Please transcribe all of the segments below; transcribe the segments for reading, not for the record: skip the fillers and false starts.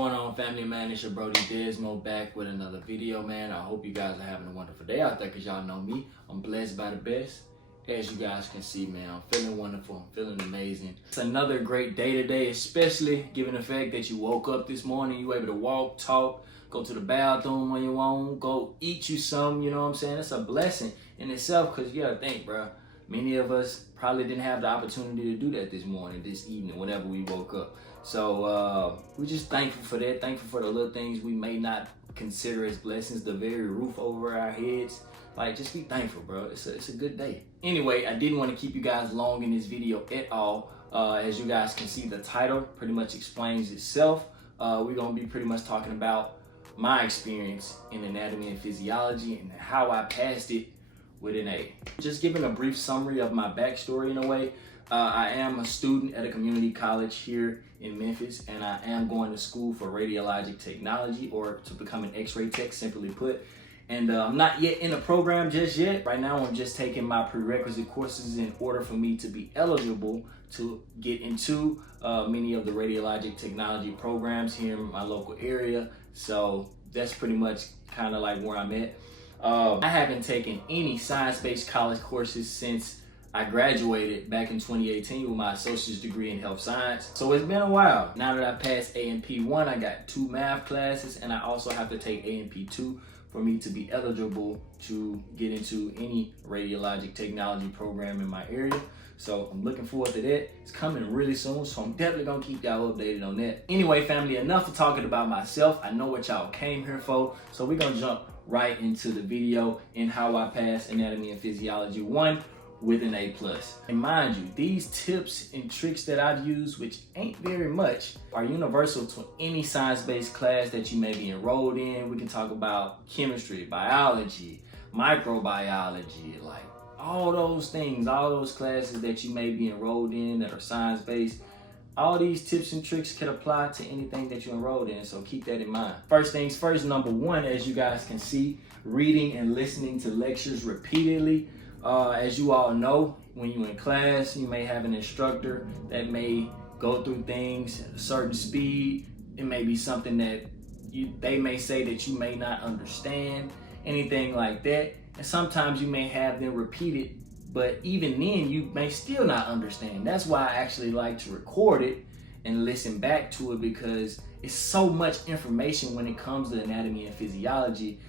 going on, family, man? It's your Brody Desmo back with another video, man. I hope you guys are having a wonderful day out there, because y'all know me. I'm blessed by the best. As you guys can see, man, I'm feeling wonderful. I'm feeling amazing. It's another great day today, especially given the fact that you woke up this morning. You were able to walk, talk, go to the bathroom when you want, go eat you some, you know what I'm saying? It's a blessing in itself, because you gotta think, bro. Many of us probably didn't have the opportunity to do that this morning, this evening, whenever we woke up. So we're just thankful for that, thankful for the little things we may not consider as blessings, the very roof over our heads. Like, just be thankful, bro. It's a good day. Anyway, I didn't want to keep you guys long in this video at all. As you guys can see, the title pretty much explains itself. We're going to be pretty much talking about my experience in anatomy and physiology and how I passed it with an A. Just giving a brief summary of my backstory in a way. I am a student at a community college here in Memphis, and I am going to school for radiologic technology, or to become an x-ray tech, simply put. And I'm not yet in the program just yet. Right now, I'm just taking my prerequisite courses in order for me to be eligible to get into many of the radiologic technology programs here in my local area. So that's pretty much kind of like where I'm at. I haven't taken any science-based college courses since I graduated back in 2018 with my associate's degree in health science. So it's been a while. Now that I passed A&P 1, I got 2 math classes, and I also have to take A&P 2 for me to be eligible to get into any radiologic technology program in my area. So I'm looking forward to that. It's coming really soon, so I'm definitely gonna keep y'all updated on that. Anyway, family, enough of talking about myself. I know what y'all came here for, so we're gonna jump right into the video and how I passed Anatomy and Physiology 1 with an A+. And mind you, these tips and tricks that I've used, which ain't very much, are universal to any science-based class that you may be enrolled in. We can talk about chemistry, biology, microbiology, like all those things, all those classes that you may be enrolled in that are science-based. All these tips and tricks can apply to anything that you're enrolled in, so keep that in mind. First things first, number one, as you guys can see, reading and listening to lectures repeatedly. As you all know, when you're in class, you may have an instructor that may go through things at a certain speed. It may be something that they may say that you may not understand, anything like that. And sometimes you may have them repeat it, but even then you may still not understand. That's why I actually like to record it and listen back to it, because it's so much information when it comes to anatomy and physiology.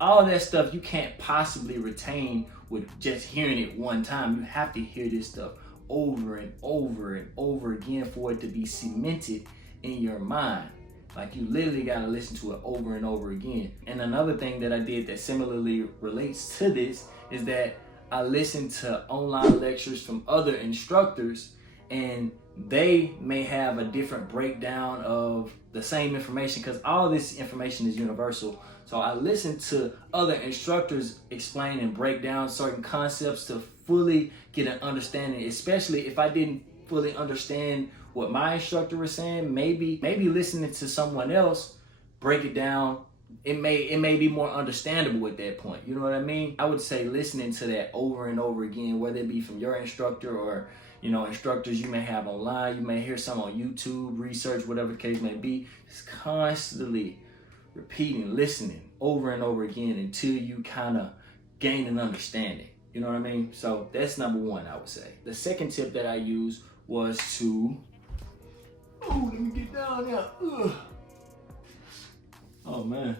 All that stuff you can't possibly retain with just hearing it one time. You have to hear this stuff over and over and over again for it to be cemented in your mind. Like, you literally gotta listen to it over and over again. And another thing that I did that similarly relates to this is that I listened to online lectures from other instructors, and they may have a different breakdown of the same information, because all this information is universal. So I listened to other instructors explain and break down certain concepts to fully get an understanding, especially if I didn't fully understand what my instructor was saying. Maybe listening to someone else break it down, it may be more understandable at that point. You know what I mean? I would say listening to that over and over again, whether it be from your instructor or, you know, instructors you may have online. You may hear some on YouTube, research, whatever the case may be. Just constantly repeating, listening over and over again until you kind of gain an understanding. You know what I mean? So that's number one, I would say. The second tip that I used was to, let me get down there. Ugh. Oh man,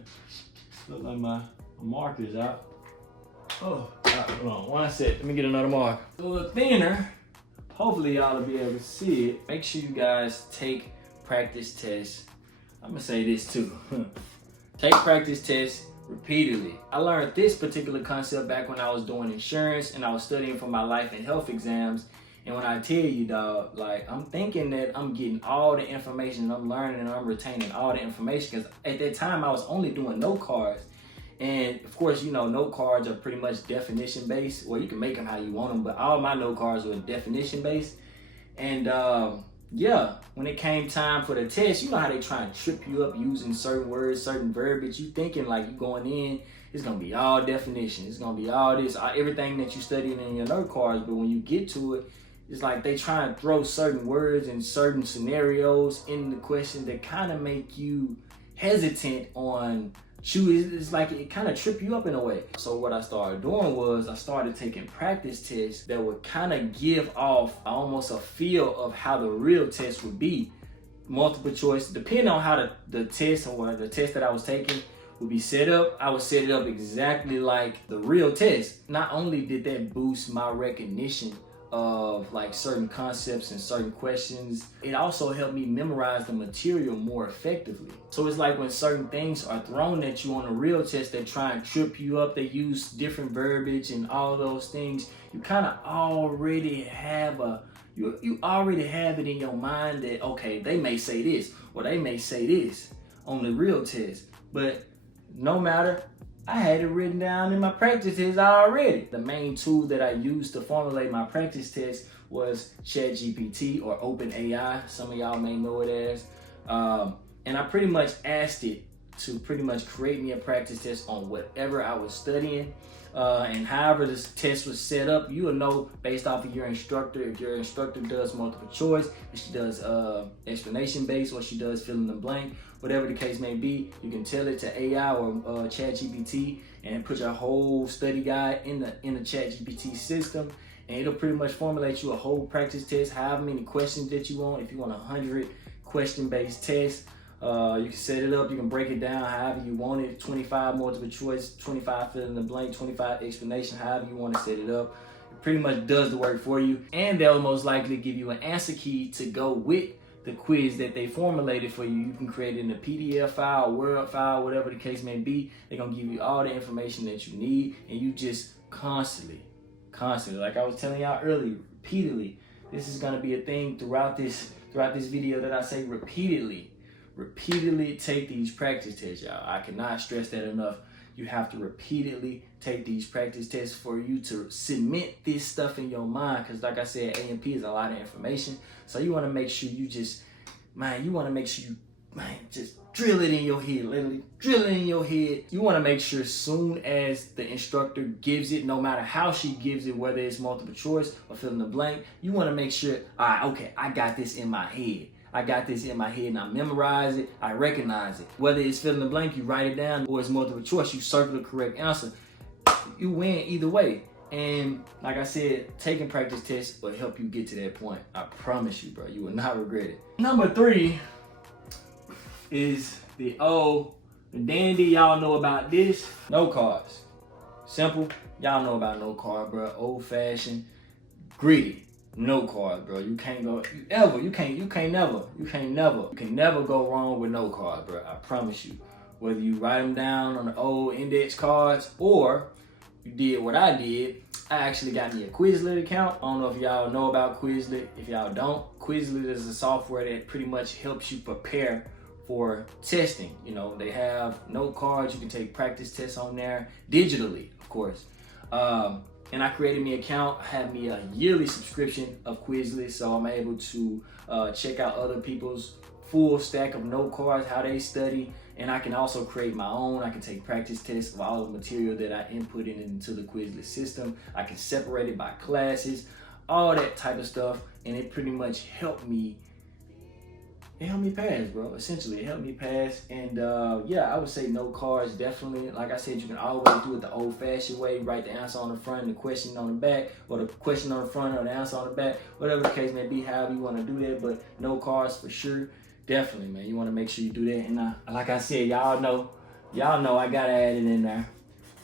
look like my marker's out. Oh, all right, hold on one sec. Let me get another marker. A little thinner. Hopefully y'all will be able to see it. Make sure you guys take practice tests. I'm gonna say this too. Take practice tests repeatedly. I learned this particular concept back when I was doing insurance and I was studying for my life and health exams. And when I tell you, dog, like, I'm thinking that I'm getting all the information, I'm learning and I'm retaining all the information, because at that time I was only doing note cards. And of course, you know, note cards are pretty much definition based, or you can make them how you want them, but all my note cards were definition based. And yeah, when it came time for the test, you know how they try and trip you up using certain words, certain verbiage. You thinking like you going in, it's gonna be all definition, it's gonna be all this, everything that you studying in your note cards. But when you get to it, it's like they try and throw certain words and certain scenarios in the question that kind of make you hesitant on shoot. It's like it kind of trip you up in a way. So what I started doing was I started taking practice tests that would kind of give off almost a feel of how the real test would be. Multiple choice, depending on how the test or the test that I was taking would be set up, I would set it up exactly like the real test. Not only did that boost my recognition of like certain concepts and certain questions, it also helped me memorize the material more effectively. So it's like when certain things are thrown at you on a real test, they try and trip you up, they use different verbiage and all those things, you kind of already have you already have it in your mind that, okay, they may say this or they may say this on the real test, but no matter, I had it written down in my practice test already. The main tool that I used to formulate my practice test was ChatGPT or OpenAI. Some of y'all may know it as. And I pretty much asked it to pretty much create me a practice test on whatever I was studying. And however this test was set up, you will know based off of your instructor. If your instructor does multiple choice, if she does explanation based, or she does fill in the blank, whatever the case may be, you can tell it to AI or ChatGPT and put your whole study guide in the ChatGPT system, and it'll pretty much formulate you a whole practice test, however many questions that you want. If you want 100 question based test, you can set it up, you can break it down however you want it, 25 multiple choice, 25 fill in the blank, 25 explanation, however you want to set it up. It pretty much does the work for you, and they'll most likely give you an answer key to go with the quiz that they formulated for you. You can create it in a PDF file, Word file, whatever the case may be. They're gonna give you all the information that you need, and you just constantly, like I was telling y'all earlier, repeatedly, this is gonna be a thing throughout this video that I say repeatedly take these practice tests, y'all. I cannot stress that enough. You have to repeatedly take these practice tests for you to cement this stuff in your mind, because like I said, A&P is a lot of information. So you want to make sure you just drill it in your head, literally drill it in your head. You want to make sure as soon as the instructor gives it, no matter how she gives it, whether it's multiple choice or fill in the blank, you want to make sure, all right, okay, I got this in my head. I got this in my head and I memorize it, I recognize it. Whether it's fill in the blank, you write it down, or it's multiple choice, you circle the correct answer. You win either way. And like I said, taking practice tests will help you get to that point. I promise you, bro, you will not regret it. Number 3 is the dandy. Y'all know about this. No cards. Simple. Y'all know about no card, bro. Old fashioned, gritty. No cards, bro. You can't never go wrong with no cards, bro. I promise you. Whether you write them down on the old index cards or you did what I did, I actually got me a Quizlet account. I don't know if y'all know about Quizlet. If y'all don't, Quizlet is a software that pretty much helps you prepare for testing. You know, they have note cards. You can take practice tests on there digitally, of course. And I created me an account. I have me a yearly subscription of Quizlet, so I'm able to check out other people's full stack of note cards, how they study, and I can also create my own. I can take practice tests of all the material that I input into the Quizlet system. I can separate it by classes, all that type of stuff, and it pretty much helped me pass, bro. Essentially, it helped me pass. And yeah, I would say no cards, definitely. Like I said, you can always do it the old-fashioned way. Write the answer on the front and the question on the back, or the question on the front or the answer on the back, whatever the case may be, however you want to do that. But no cards for sure. Definitely, man. You want to make sure you do that. And like I said, y'all know I gotta add it in there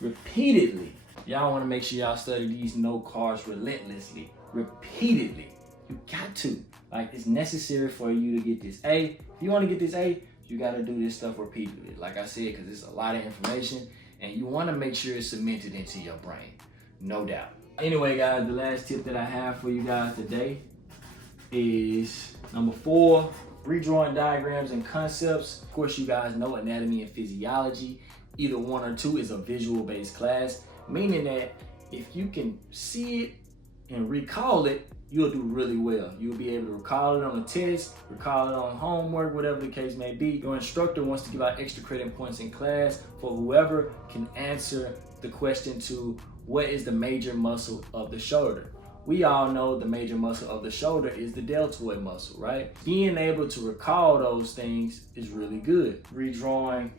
repeatedly. Y'all want to make sure y'all study these no cards relentlessly, repeatedly. You got to. Like, it's necessary for you to get this A. If you want to get this A, you got to do this stuff repeatedly. Like I said, because it's a lot of information, and you want to make sure it's cemented into your brain. No doubt. Anyway, guys, the last tip that I have for you guys today is number 4, redrawing diagrams and concepts. Of course, you guys know Anatomy and Physiology. Either 1 or 2 is a visual-based class, meaning that if you can see it and recall it, you'll do really well. You'll be able to recall it on a test, recall it on homework, whatever the case may be. Your instructor wants to give out extra credit points in class for whoever can answer the question to what is the major muscle of the shoulder, we all know the major muscle of the shoulder is the deltoid muscle, right? Being able to recall those things is really good. Redrawing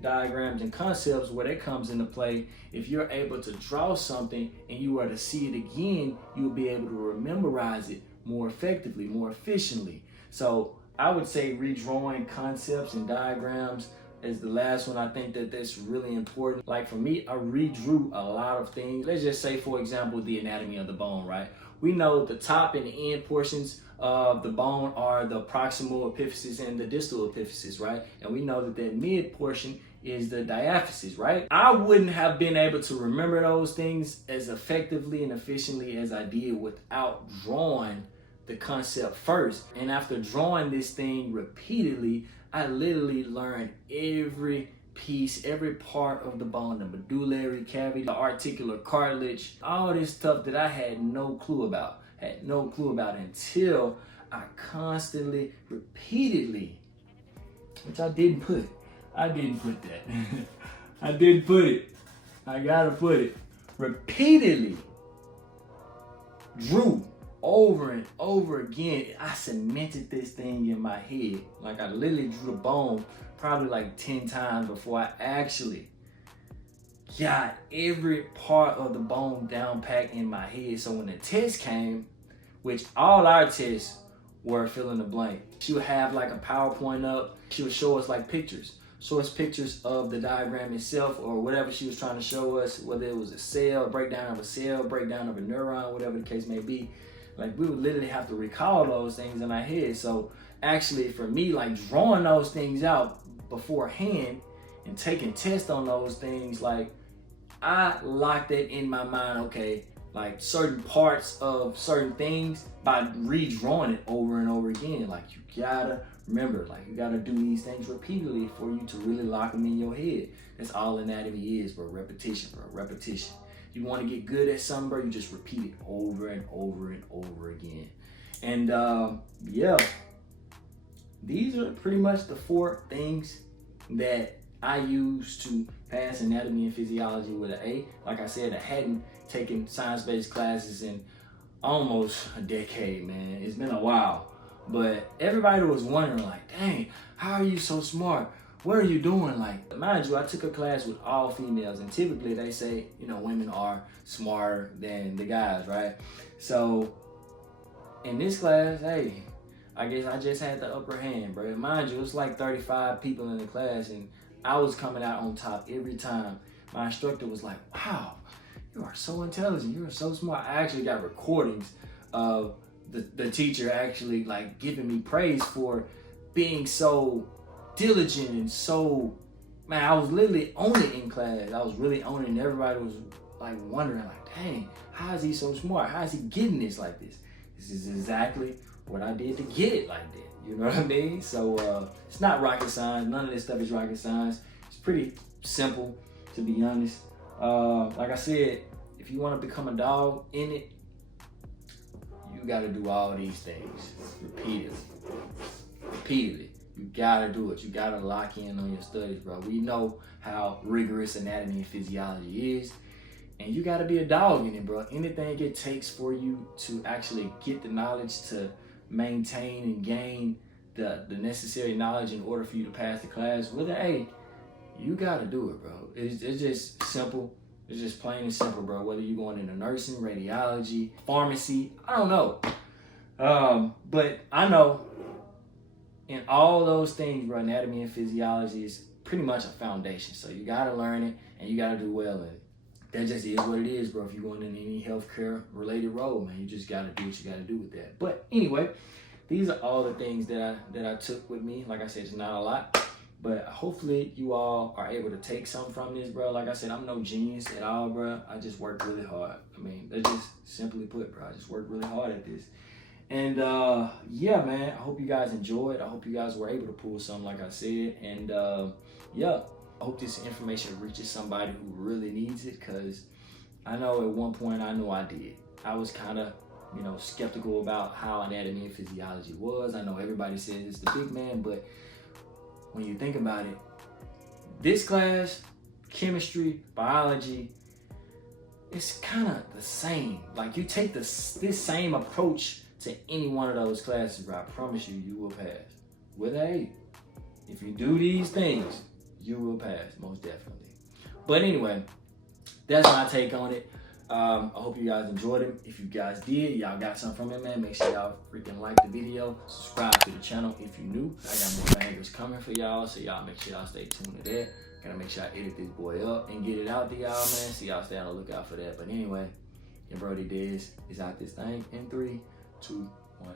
diagrams and concepts, where that comes into play, if you're able to draw something and you were to see it again, you'll be able to memorize it more effectively, more efficiently. So I would say redrawing concepts and diagrams is the last one. I think that that's really important. Like for me, I redrew a lot of things. Let's just say, for example, the anatomy of the bone, right? We know the top and the end portions of the bone are the proximal epiphysis and the distal epiphysis, right? And we know that that mid portion is the diaphysis, right? I wouldn't have been able to remember those things as effectively and efficiently as I did without drawing the concept first. And after drawing this thing repeatedly, I literally learned every piece, every part of the bone, the medullary cavity, the articular cartilage, all this stuff that I had no clue about until I constantly, repeatedly, which I didn't put that. I didn't put it. I gotta put it. Repeatedly drew over and over again. I cemented this thing in my head. Like I literally drew the bone probably like 10 times before I actually got every part of the bone down packed in my head. So when the test came, which all our tests were fill in the blank, she would have like a PowerPoint up. She would show us like pictures. Show us pictures of the diagram itself or whatever she was trying to show us, whether it was a cell, breakdown of a cell, breakdown of a neuron, whatever the case may be. Like we would literally have to recall those things in our head. So actually for me, like drawing those things out beforehand and taking tests on those things, like I locked it in my mind, okay, like certain parts of certain things by redrawing it over and over again. Like you gotta remember, like you gotta do these things repeatedly for you to really lock them in your head. That's all anatomy is, bro. Repetition, bro. Repetition. You want to get good at something, bro, you just repeat it over and over and over again. And yeah, these are pretty much the 4 things that I use to pass anatomy and physiology with an A. Like I said, I hadn't taken science-based classes in almost a decade, man. It's been a while. But everybody was wondering, like, dang, how are you so smart? What are you doing? Like, mind you, I took a class with all females, and typically they say, you know, women are smarter than the guys, right? So in this class, hey, I guess I just had the upper hand, bro. Mind you, it's like 35 people in the class, and I was coming out on top every time. My instructor was like, wow, you are so intelligent. You are so smart. I actually got recordings of the teacher actually like giving me praise for being so diligent and so, man, I was literally on it in class. I was really on it, and everybody was like wondering, like, dang, how is he so smart? How is he getting this like this? This is exactly what I did to get it like that. You know what I mean? So it's not rocket science. None of this stuff is rocket science. It's pretty simple, to be honest. Like I said, if you want to become a dog in it, you got to do all these things repeatedly. You gotta do it. You gotta lock in on your studies, bro. We know how rigorous anatomy and physiology is, and you gotta be a dog in it, bro. Anything it takes for you to actually get the knowledge to maintain and gain the necessary knowledge in order for you to pass the class with an A, you gotta do it, bro. It's just simple. It's just plain and simple, bro. Whether you're going into nursing, radiology, pharmacy, I don't know. But I know in all those things, bro, anatomy and physiology is pretty much a foundation. So you gotta learn it and you gotta do well in it. That just is what it is, bro. If you're going in any healthcare related role, man, you just gotta do what you gotta do with that. But anyway, these are all the things that I took with me. Like I said, it's not a lot, but hopefully you all are able to take something from this, bro. Like I said, I'm no genius at all, bro. I just work really hard. I mean, that's just simply put, bro. I just work really hard at this. And yeah, man, I hope you guys enjoyed. I hope you guys were able to pull something, like I said. And yeah, I hope this information reaches somebody who really needs it, because I know at one point I know I did. I was kind of, you know, skeptical about how anatomy and physiology was. I know everybody says it's the big man, but when you think about it, this class, chemistry, biology, it's kind of the same. Like you take this same approach to any one of those classes, bro, I promise you, you will pass with an A. If you do these things, you will pass, most definitely. But anyway, that's my take on it. I hope you guys enjoyed it. If you guys did, y'all got something from it, man, make sure y'all freaking like the video. Subscribe to the channel if you're new. I got more bangers coming for y'all, so y'all make sure y'all stay tuned to that. Gotta make sure I edit this boy up and get it out to y'all, man. So y'all stay on the lookout for that. But anyway, your Brody Diz is out this thing in 3, 2, 1.